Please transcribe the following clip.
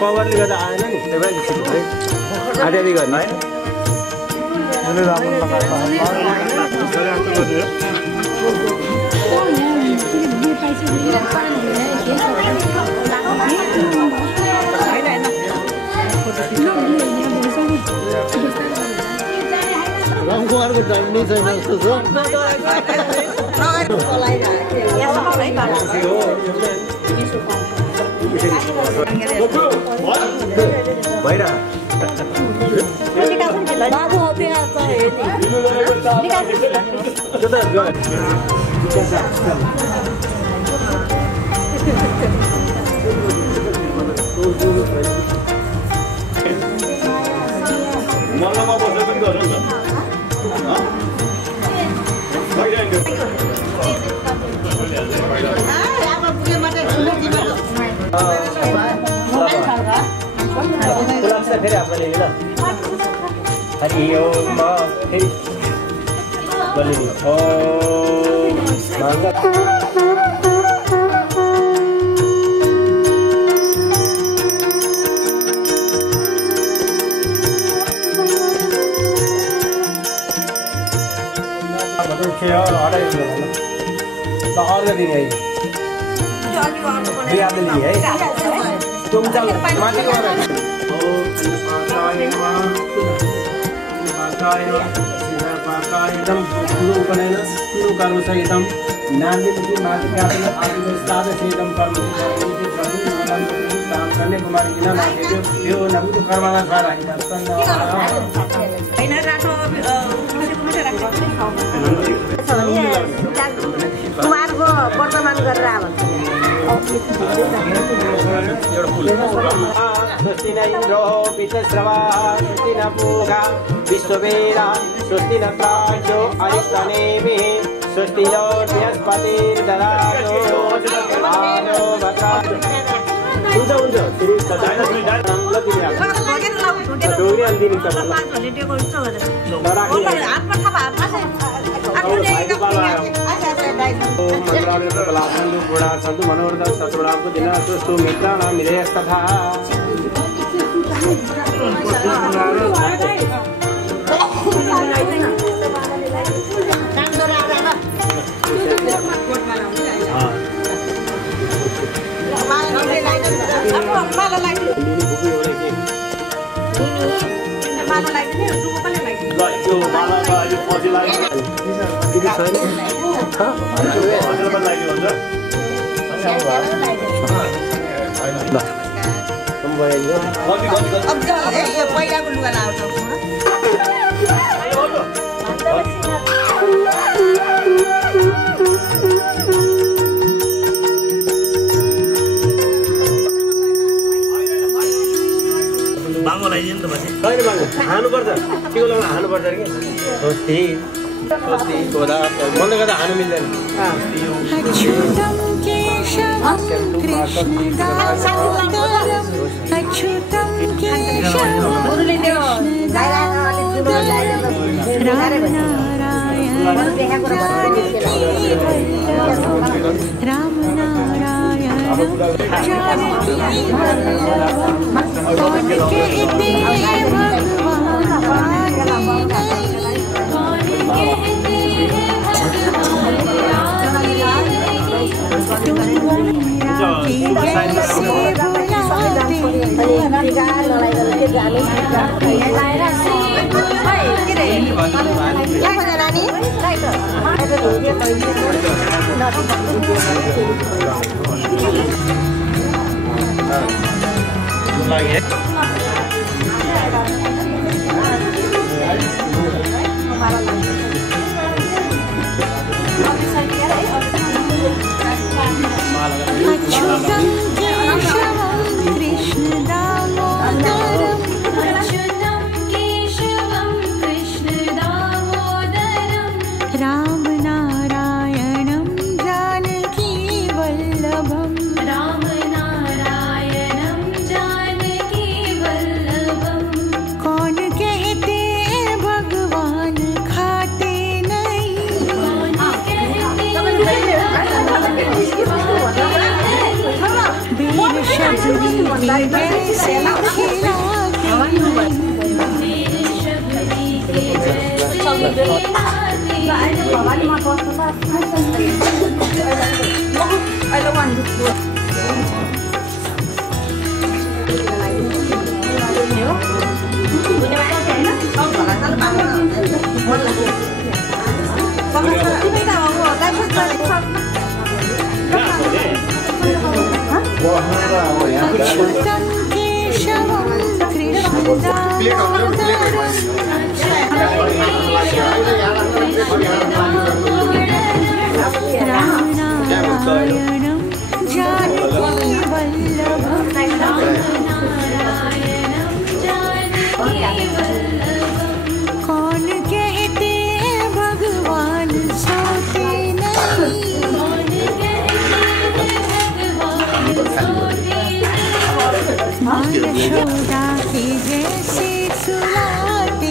कभरले गर्दा आएन नि आधी गर्ने रङको जन्मै छैन जस्तो छ फेरि आफूले ल हरि ओम फेरि बोलिनु ओम मांगा बदल के और आड़े तो और दिन है बिया दिल्ली है तुम चल माटी को एकदम ठुलो बनाएर ठुलो कर्म छ एकदम नानीदेखि माथिकातिर आदिको सादा छ एकदम कर्म गर्ने कुमारी किन माथि यो नमुको कर्ममा छ राखेका छन् हैन राठो कुमारको वर्तमान गरेर आउँछ स्वस्ति न इन्द्रो विश्वश्रवाः स्वस्ति न पूषा विश्ववेदाः स्वस्ति न प्राज्ञो अरिष्टनेमिः स्वस्ति नो बृहस्पतिर्ददातु आनो भद्रात् हुन्छ फेरि डोरी हालिदिनु त सन्तु मनोरथ सतुराको दिन सुस्तु मित्राणां विधेयस्तथा पहिलाको लुगा लाउँछ बाङ्गो लगाइदिनु त भने होइन बाङ्गो हानुपर्छ टिको लगाउन हानुपर्छ कि स्वस्ति स्वस्ति गोदा बन्द गर्दा हानु मिल्दैन यशोदा की जैसे सुलाते